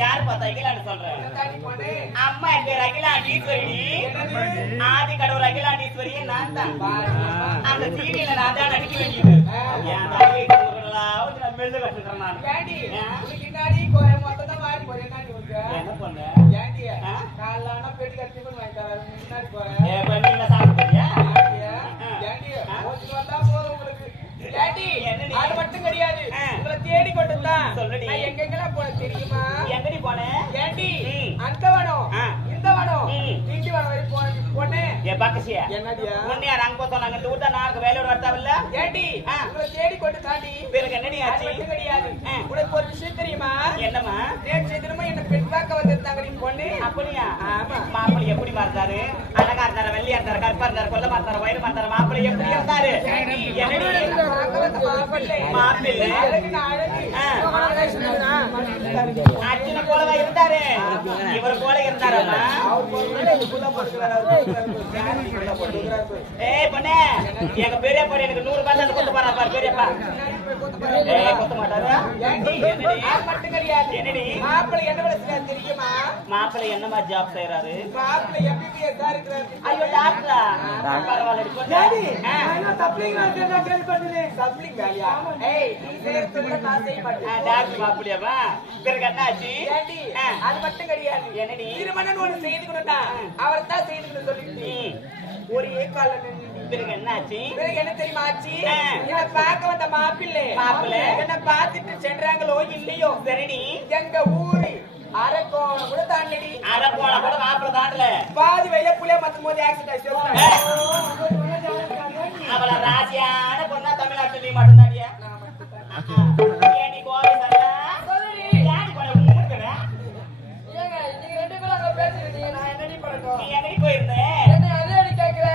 யார் பார்த்தா அகிலான்னு சொல்றேன். அம்மா பேர் அகிலாண்டீஸ்வரி, ஆதி கடவுள் அகிலாண்டீஸ்வரியே நான் தான். அந்த டிவியில நான் தான் நடிக்க வேண்டியது. மெல்ல கட்டுறேன் நான். ஏண்டி பின்னாடி கோய மொத்தம் வாடி போய் என்ன பண்ண ஏண்டி காலான பெட்டி கட்டி வாங்கி தரேன் முன்னாடி போறேன். நீங்க சாப்பிடுறியா? ஏண்டி ஓட்டு வந்தா போதும் உங்களுக்கு. ஏண்டி அது மட்டும் கிடையாது, உங்களை தேடி கொண்டுதான் நான் எங்கெங்கெல்லாம் போன தெரியுமா? எங்கடி போனேன்? ஏண்டி அந்த வனம் இந்த வனம் திண்டி வனம் வரை போனேன். பக்கசியா என்னடியா முன்னையா நாங்க போத்தோம் இந்த ஊர்தான் நாக்கு வேலையோட வரத்தாவில்ல. ஏண்டி உங்களை தேடி கொண்டு தாண்டி பிறகு என்னடி ஆச்சு? மட்டும் கிடையாது, உனக்கு ஒரு விஷயம் தெரியுமா? என்னம்மா? நேற்று தினமும் என்ன பெண் பார்க்க வந்திருந்தாங்க நீ பொண்ணு. அப்படியா? ஆமா. மாப்பிள்ளை எப்படி மாத்தாரு? அழகா இருந்தாரு, வெள்ளையா இருந்தாரு, கருப்பா இருந்தாரு, கொல்ல மாத்தாரு, வயிறு மாத்தாரு, மாப்பிள்ளை எப்படி இருந்தாரு? அர்ஜுன போலவா இருந்தாரு? இவரு போல இருந்தாரா? ஏய் பொண்ணே, எங்க பெரிய பொண்ணு எனக்கு 100 ரூபாய் கொத்து போறாரு பாரு பெரியப்பா. கொத்த மாட்டாரா? என்னடி மாப்பிள்ளை என்ன வேலை செய்யறாரு தெரியுமா? மாப்பிள்ளை என்னமா ஜாப் செய்யறாரு? மாப்பிள்ளை MBBS தான் இருக்கிறாரு. ஐயோ டாக்டரா? பரவாயில்ல சப்ளிங் வேலையா? ஏய் நீ செய்யறது கூட நான் செய்ய மாட்டேன். டாக்டர் மாப்பிள்ளையாவா? பிறகு என்னாச்சு? அது மட்டும் கிடையாது, என்னடி திருமணம் ஒண்ணு செய்து கொடுத்தா அவர் தான் செய்து கொடுத்து சொல்லிட்டு ஒரே கால பிறகு என்னாச்சு? பிறகு என்ன தெரியுமா ஆச்சு? என்ன பார்க்க வந்த மாப்பிள்ளை என்ன பார்த்துட்டு சென்றாங்களோ இல்லையோ சரிடி எங்க ஊரு அரக்கோணம் கூட தாண்டடி. அரக்கோணம் கூட மாப்பிள்ளை தாண்டல. பாதி வயல புளிய மத்தும் போது ஆக்சிடென்ட் அவள ராசியான பொண்ணா தமிழ்நாட்டுல நீ மட்டும் தாண்டியா? ஏடி கோவை சண்டா சொல்லி யாடி போற ஊர்க்கற? ஏங்க நீங்க ரெண்டு பேரும் அங்க பேசிட்டீங்க, நான் என்னடி பண்ணட்டும்? நீ எங்கடி போயிருந்த? என்ன அதே அடி கேக்குற?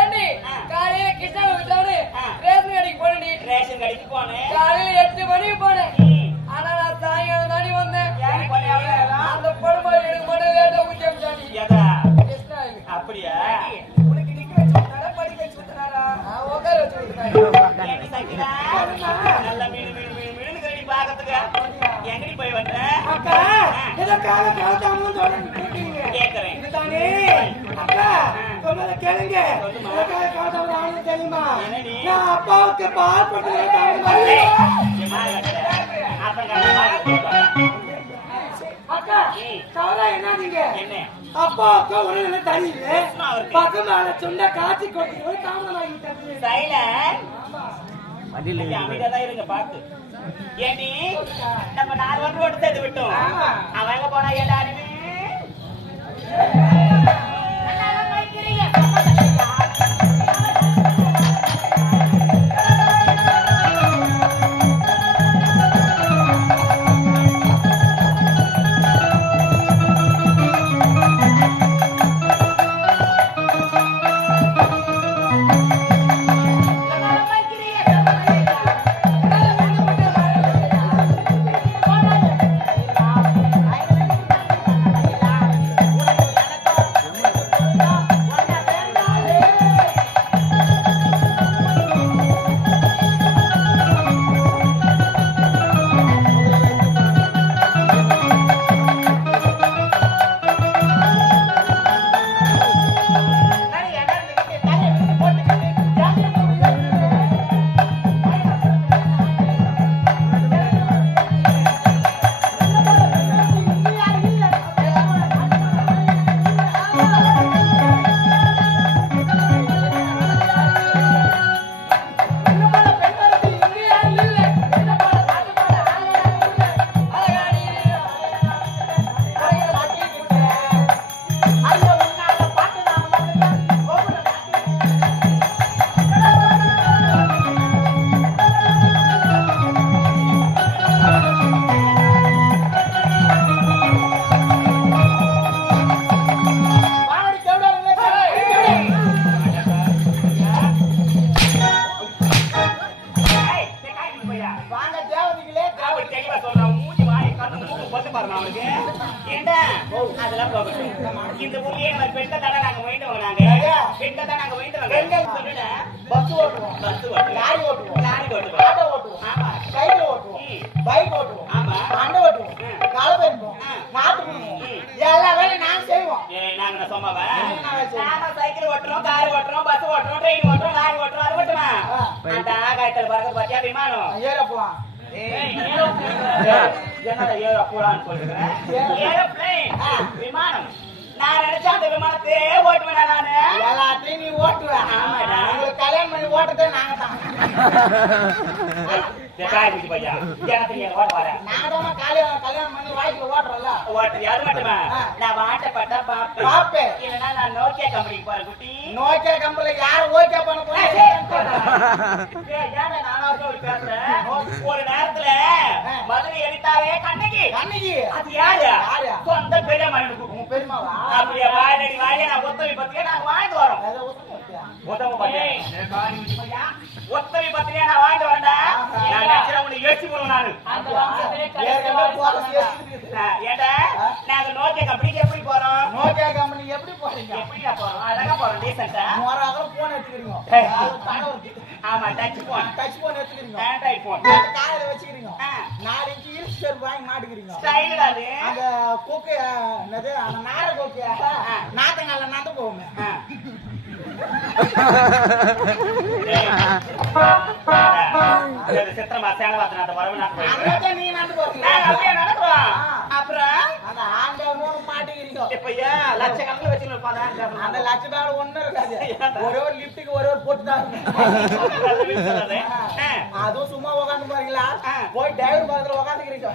ஏண்டி காலையில கிருஷ்ணா விட்டாரு ரேஷன் கடைக்கு போனடி. ரேஷன் கடைக்கு போனேன். காலையில 8 மணிக்கு போனேன். ஆனா நான் சாயங்காலம் தாண்டி வந்தேன். அந்த பொறுமை எனக்கு மட்டும் லேட்டா ஊத்தி அமிச்சாடி. எதா? கிருஷ்ணா அப்படியா? உனக்கு நிக்க வச்சு விட்டாரா படிக்க வச்சு விட்டாரா? உட்கார வச்சு விட்டாரு. ஏடி சக்கிலா நல்ல மீன் மீன் மீன் மீன் கறி பாக்கிறதுக்கு எங்கடி போய் வந்த? அக்கா இதற்காக கேட்டாமன்னு சொல்றீங்க. கேக்குறேன். இதுதானே அக்கா சொன்னத கேளுங்க. இதற்காக கேட்டாமன்னு ஆனது தெரியுமா? நான் அப்பாவுக்கு பால் போட்டு அக்கா கவலை என்ன நீங்க? என்ன அப்பாவுக்கு உடனே தண்ணியில பக்கமால சொன்ன காட்சி கொண்டு தாமதமாகிட்டது. சைலண்ட் அமைதியாதான் இருங்க பாத்து. ஏடி நம்ம 4 வருடம் ஓட்டு சேர்த்து விட்டோம். அவன் எங்க போனா எல்லாருமே அதெல்லாம் போகட்டும். இந்த ஊர்லயே பெண்கள் தானே நாங்க வேண்டுவாங்க. பெண்கள் தான் நாங்க வேண்டுவாங்க. பஸ் ஓட்டுவோம், லாரி ஓட்டுவோம், ஆட்டோ ஓட்டுவோம், சைக்கிள் ஓட்டுவோம், பைக் ஓட்டுவோம், அண்டை ஓட்டுவோம், களை பெருப்போம், நாட்டு போடுவோம், எல்லா வேலையும் நாங்க செய்வோம். நாங்க சொன்னாவா? நாம சைக்கிள் ஓட்டுறோம், கார் ஓட்டுறோம், பஸ் ஓட்டுறோம், ட்ரெயின் ஓட்டுறோம், லாரி ஓட்டுறோம், அது மட்டுமா? அந்த ஆகாயத்தில் பறக்க பாத்தியா விமானம்? ஏறப்போம். என்னடா ஏரோப்ளேன் சொல்றேன்? ஏரோப்ளேன் விமானம். நான் நினைச்சா அந்த விமானத்தை ஓட்டுவேன் நானு. எல்லாத்தையும் நீ ஓட்டுவ. ஆமாடா. உங்களுக்கு கல்யாணம் பண்ணி ஓட்டுறதே நாங்க தான். காய்ச்சி பையா ஜனத்துக்கு ஓட்ட வரேன். நாங்க தான் கல்யாணம் பண்ணி வாழ்க்கையில ஓட்டுறோம்ல. ஓட்டு அது மட்டுமா? நான் வாட்டப்பட்டா பாப்பேன். பாப்பேன். இல்லைன்னா நான் நோக்கியா கம்பெனிக்கு போறேன் குட்டி. நோக்கியா கம்பெனில யாரும் ஓகே பண்ண போறாங்க? ஏன்டா நானும் சொல்லி பேசுறேன்? ஒரு நேரத்துல மதுரை எரித்தாரே கண்ணகி. கண்ணகி அது யாரு? யாரு? சொந்த பெரியம்மா எனக்கு. உங்க பெரியமாவா? அப்படியே வாழடி வாழி நான் ஒத்தவி பத்திரியா நான் வாங்கிட்டு வரோம். ஏதோ ஒத்துக்க மாட்டியா? ஒத்தவி பத்திரியா ஒத்தவி பத்திரியா நான் வாங்கிட்டு வரேன்டா. நான் நினைச்சேன் உன்னை யோசிச்சு போடுவேன் நானு. ஏற்கனவே போற சேர்த்து ஏண்டா நாங்க நோக்கியா கம்பெனிக்கு எப்படி போறோம்? நோக்கியா கம்பெனி எப்படி போறீங்க? எப்படியா போறோம்? அழகா போறோம் டீசென்ட்டா. மோராக போன் எடுத்துக்கிறீங்க. ஆமா டச் போன். டச் போன் எடுத்துக்கிறீங்க. Android phone. காலையில வச்சுக்கிறீங்க. 4 இன்ச் இருக்கு செருப்பு வாங்கி மாட்டிக்கிறீங்க. ஸ்டைல் அது. அந்த கோக்கு என்னது அந்த நார கோக்கு நாத்தங்கால நடந்து போகுமே. சித்திரமா சேன வாத்தின அந்த வரவு நாட்டு அங்கதான் நீ நடந்து போறீங்க. அப்படியே நடக்குறோம். அப்புறம் அந்த ஆண்டவனோட மாட்டிக்கிறீங்க. இப்ப ஏன் லட்சக்கணக்கில் வச்சுன்னு இருப்பாங்க அந்த லட்சத்தால ஒண்ணும் இருக்காது. ஒரே ஒரு லிப்டுக்கு ஒரே ஒரு பொட்டு தான் இருக்கும். அதுவும் சும்மா உட்காந்து பாருங்களா? போய் டிரைவர் பக்கத்துல உட்காந்துக்கிறீங்க.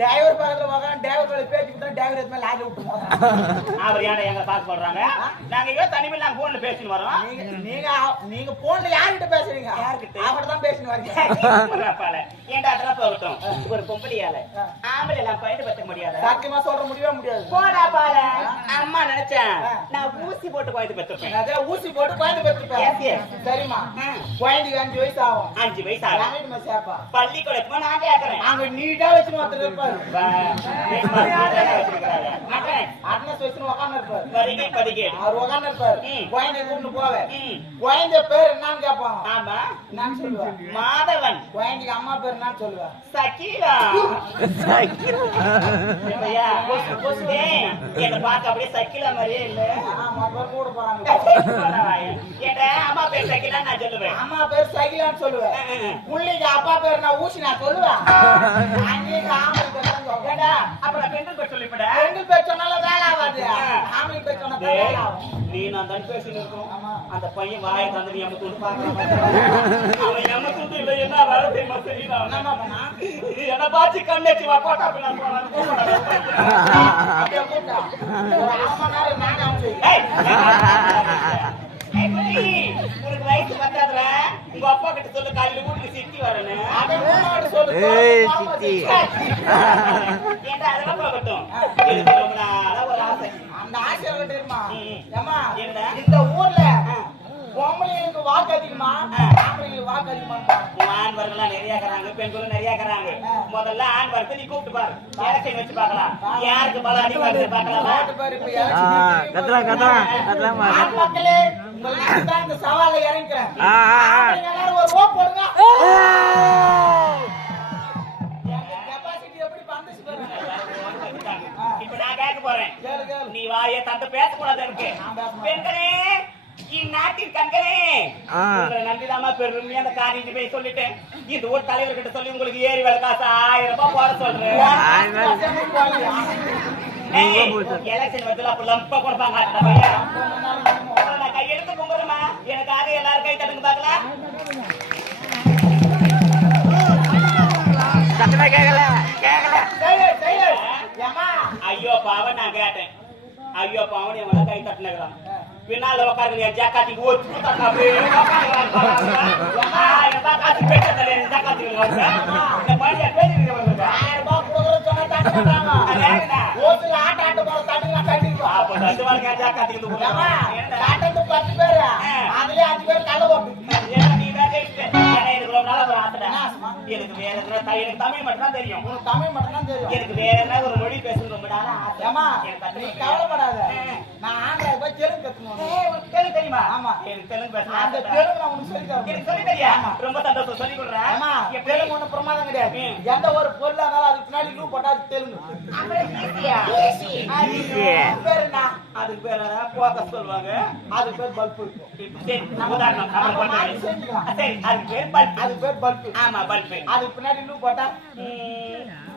டிரைவர் பக்கத்துல உட்காந்து டிரைவர் மேல பேச்சு கொடுத்தா டிரைவர் எதுவுமே லாரி விட்டு போறாங்க. அவர் ஏன்டா எங்க பாஸ் பண்றாங்க? நாங்க ஏதோ தனிமையில் நாங்க போன்ல பேசின்னு வரோம். நீங்க போன்ல யார்கிட்ட பேசுறீங்க? யார்கிட்ட? அவர்தான் தான் பேசின்னு வரீங்க. ஏன்டா அதெல்லாம் போகட்டும். ஒரு பொம்பளையால ஆம்பளை எல்லாம் பயந்து பத்த முடியாது. சத்தியமா சொல்ற முடியவே முடியாது. போடா பால. அம்மா நினைச்சேன் நான் ஊசி போட்டு குழந்தை பெற்றுப்பேன். அதெல்லாம் ஊசி போட்டு குழந்தை பெற்றுப்பேன். சரிம்மா, குழந்தைக்கு 5 வயசு ஆகும். 5 வயசு ஆகும். வாங்கிட்டு சேப்பா பள்ளிக்கூடத்துக்கு நான் கேட்கறேன். அங்க நீட்டா வச்சுன்னு ஒருத்தர் இருப்பாரு. அட்னஸ் வச்சுன்னு உட்காந்து இருப்பாரு. வருகை பதிகை அவர் உட்காந்து இருப்பாரு. குழந்தை கூட்டு போவேன். குழந்தை பேர் என்னன்னு கேட்பாங்க. ஆமா நான் சொல்லுவேன் மாதவன். குழந்தைக்கு அம்மா பேர் என்னன்னு சொல்லுவேன். சக்கீலா. என்ன பார்க்க அப்படியே சக்கீலா மாதிரியே இல்ல. கூட போறாங்க. ஏன்டா அம்மா பேர் சக்கீலா நான் சொல்லுவேன். அம்மா பேர் சகிலான்னு சொல்லுவேன். புள்ளிக்கு அப்பா பேர் நான் ஊசி நான் சொல்லுவேன். அன்னைக்கு ஆம்பளை பேர் தான் சொல்லுவேன். அப்புறம் பெண்கள் பேர் சொல்லிவிட. பெண்கள் பேர் சொன்னாலும் வேலை ஆகாது. ஆம்பளை பேர் சொன்னா வேலை ஆகும். நீ நான் தான் பேசிட்டு இருக்கோம். அந்த பையன் வாயை தந்து நீ எம்ம தூண்டு பாக்குறான். அவன் எம்ம தூண்டு இல்ல என்ன வேலை தெரியுமா செய்யலாம். என்னமா பண்ணா? என்ன பாத்து கண்ணேச்சி வா போட்டா அப்படின்னா அப்படியே கூப்பிட்டா. ஒரு 1/2 மணி நேரம் நானே அனுப்பிச்சு. உனக்கு வயசு பத்தாதுல உங்க அப்பா கிட்ட சொல்லு காலையில வீட்டுக்கு சித்தி வரணும். ஏன்டா அதெல்லாம் போகட்டும். எனக்கு ரொம்ப நாளா ஒரு ஆசை. அந்த ஆசை எவ்வளவு தெரியுமா? ஏம்மா, என்ன? இந்த ஊர்ல பொம்பளைங்களுக்கு வாக்கு அதிகமா, ஆம்பளைங்களுக்கு வாக்கு அதிகமா? ஆண்வர்கள்லாம் நிறைய இருக்கிறாங்க, பெண்களும் நிறைய இருக்கிறாங்க. முதல்ல ஆண் வரத்தை நீ கூப்பிட்டு பாரு. எலெக்ஷன் வச்சு பார்க்கலாம். யாருக்கு பலம் அதிகமா இருக்கு பார்க்கலாமா? ஆண் மக்களே, உங்களுக்கு தான் இந்த சவாலை இறங்கிறேன். எல்லாரும் ஒரு ஓட் போடுங்க. இப்ப நான் கேட்க போறேன். கேளு, கேளு. நீ வாயை தந்து பேசக்கூடாது இருக்கு. பெண்களே, இந்நாட்டின் கண்களே, உங்களை நம்பிதாமா பெருமையா அந்த காரியம் போய் சொல்லிட்டேன். இந்த ஊர் தலைவர் கிட்ட சொல்லி உங்களுக்கு ஏறி வேலை காசு 1000 ரூபாய் போட சொல்றேன். எலெக்ஷன் வச்சுல அப்ப லம்பா கொடுப்பாங்க. நான் கையெழுத்து கும்பிடுறேமா. எனக்காக எல்லாரும் கை தட்டுங்க பாக்கலாம். கேட்கல ஐயோ பாவன் நான் கேட்டேன். ஐயோ பாவன் எவ்வளவு கை தட்டினலாம். பின்னால உட்காருங்க ஜாக்காத்திக்கு ஓட்டு ஜாக்காத்தி இந்த மாதிரி பேசிட்டு 1000 ரூபாய் கொடுக்கறது சொன்னா தட்ட மாட்டாங்க. ஓட்டுல ஆட்ட போற தட்டுலாம் கட்டிடுவா. அப்ப 2 வாரங்க ஜாக்காத்திக்கு ஏம்மா, காட்டத்து 10 பேர். அதுல 5 பேர் கள்ள ஓட்டு. எனக்கு வேற எனக்கு தமிழ் மட்டும் தான் தெரியும். உனக்கு தமிழ் மட்டும் தான் தெரியும். எனக்கு வேற என்ன ஒரு மொழி பேசணும் ரொம்ப நாளா ஆசை. ஏம்மா, நீ கவலைப்படாத. நான் ஆந்திரா போய் தெலுங்கு கத்துக்கணும். உனக்கு தெலுங்கு தெரியுமா? ஆமா, எனக்கு தெலுங்கு பேசணும். அந்த தெலுங்கு நான் உனக்கு சொல்லி தரேன். எனக்கு சொல்லி தரியா? ரொம்ப சந்தோஷம், சொல்லி கொடுறேன். ஏம்மா, தெலுங்கு ஒண்ணும் பிரமாதம் கிடையாது. எந்த ஒரு பொருளா இருந்தாலும் அதுக்கு பின்னாடி லூ போட்டா அது தெலுங்கு. ஈஸியா? பேர் என்ன? அதுக்கு பேர் போக்கஸ் சொல்லுவாங்க. அது பேர் பல்பு. சரி உதாரணம் நம்ம பண்றது. சரி அதுக்கு பேர் பல்ப். அது பேர் பல்பு. ஆமா பல்ப். அதுக்கு பின்னாடி லூ போட்டா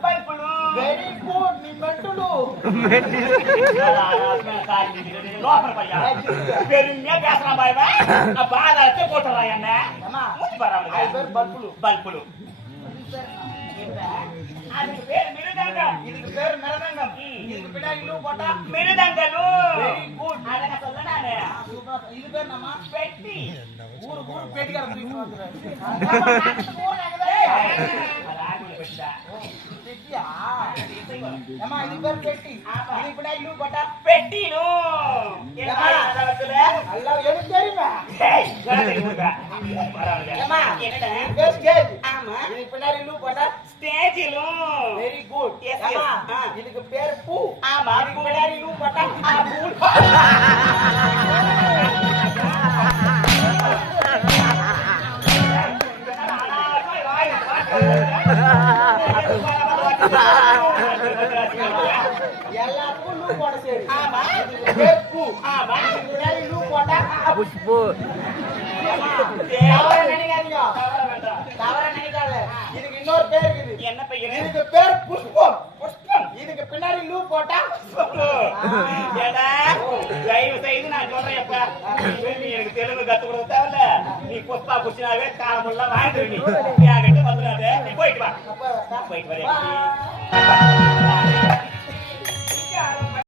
பல்புலு. Very good. நீ மென்டலு. லோக்கல் பையன் பெருமையா பேசுறான் பாய்வா. அப்ப ஆதாரத்தை போட்டுறான் என்ன மூஞ்சி பாரு. அது பேர் பல்புலு. பல்புலு. அதுக்கு பேர் மிருதங்கம். இதுக்கு பேர் மிருதங்கம். இதுக்கு பின்னாடி லூ போட்டா மிருதங்கலு. Very good. அழகா சொல்ல நானு. இது பேர் நம்ம பெட்டி. ஊரு பெட்டிக்கார தூக்கிட்டு வந்துறாரு. பெட்டியா? ஏமா இது பேர் பெட்டி. இதுக்கு பின்னாடி லூ போட்டா பெட்டினு. நல்லா எனக்கு தெரியுமா? ஏமா என்னடா பேர் ஸ்டேஜ். ஆமா இதுக்கு பின்னாடி லூ போட்டா ஸ்டேஜிலும். Very good. Yes, ஏமா yes. இதுக்கு பேர் பூ. ஆமா இதுக்கு பின்னாடி லூ போட்டா பூ. எல்லாத்துக்கும் லூ போட சரி. ஆமா இதுக்கு பேர் பூ. ஆமா இதுக்கு பின்னாடி லூ போட்டா புஷ்பு. தவற நினைக்காதீங்க. தவற நினைக்காத. இதுக்கு இன்னொரு பேர் இருக்குது. என்ன பெயர்? இதுக்கு பேர் புஷ்பம். புஷ்பம். இதுக்கு பின்னாடி லூ போட்டா ஏடா தயவு செய்து நான் சொல்றேன் எப்ப நீ எனக்கு தெலுங்கு கத்து கொடுக்க தேவையில்ல. நீ புஷ்பா புஷ்னாவே காலமெல்லாம் வாங்கிட்டு நீ என்கிட்ட வந்துடாத. நீ போயிட்டு வா. அப்ப போயிட்டு வரேன்.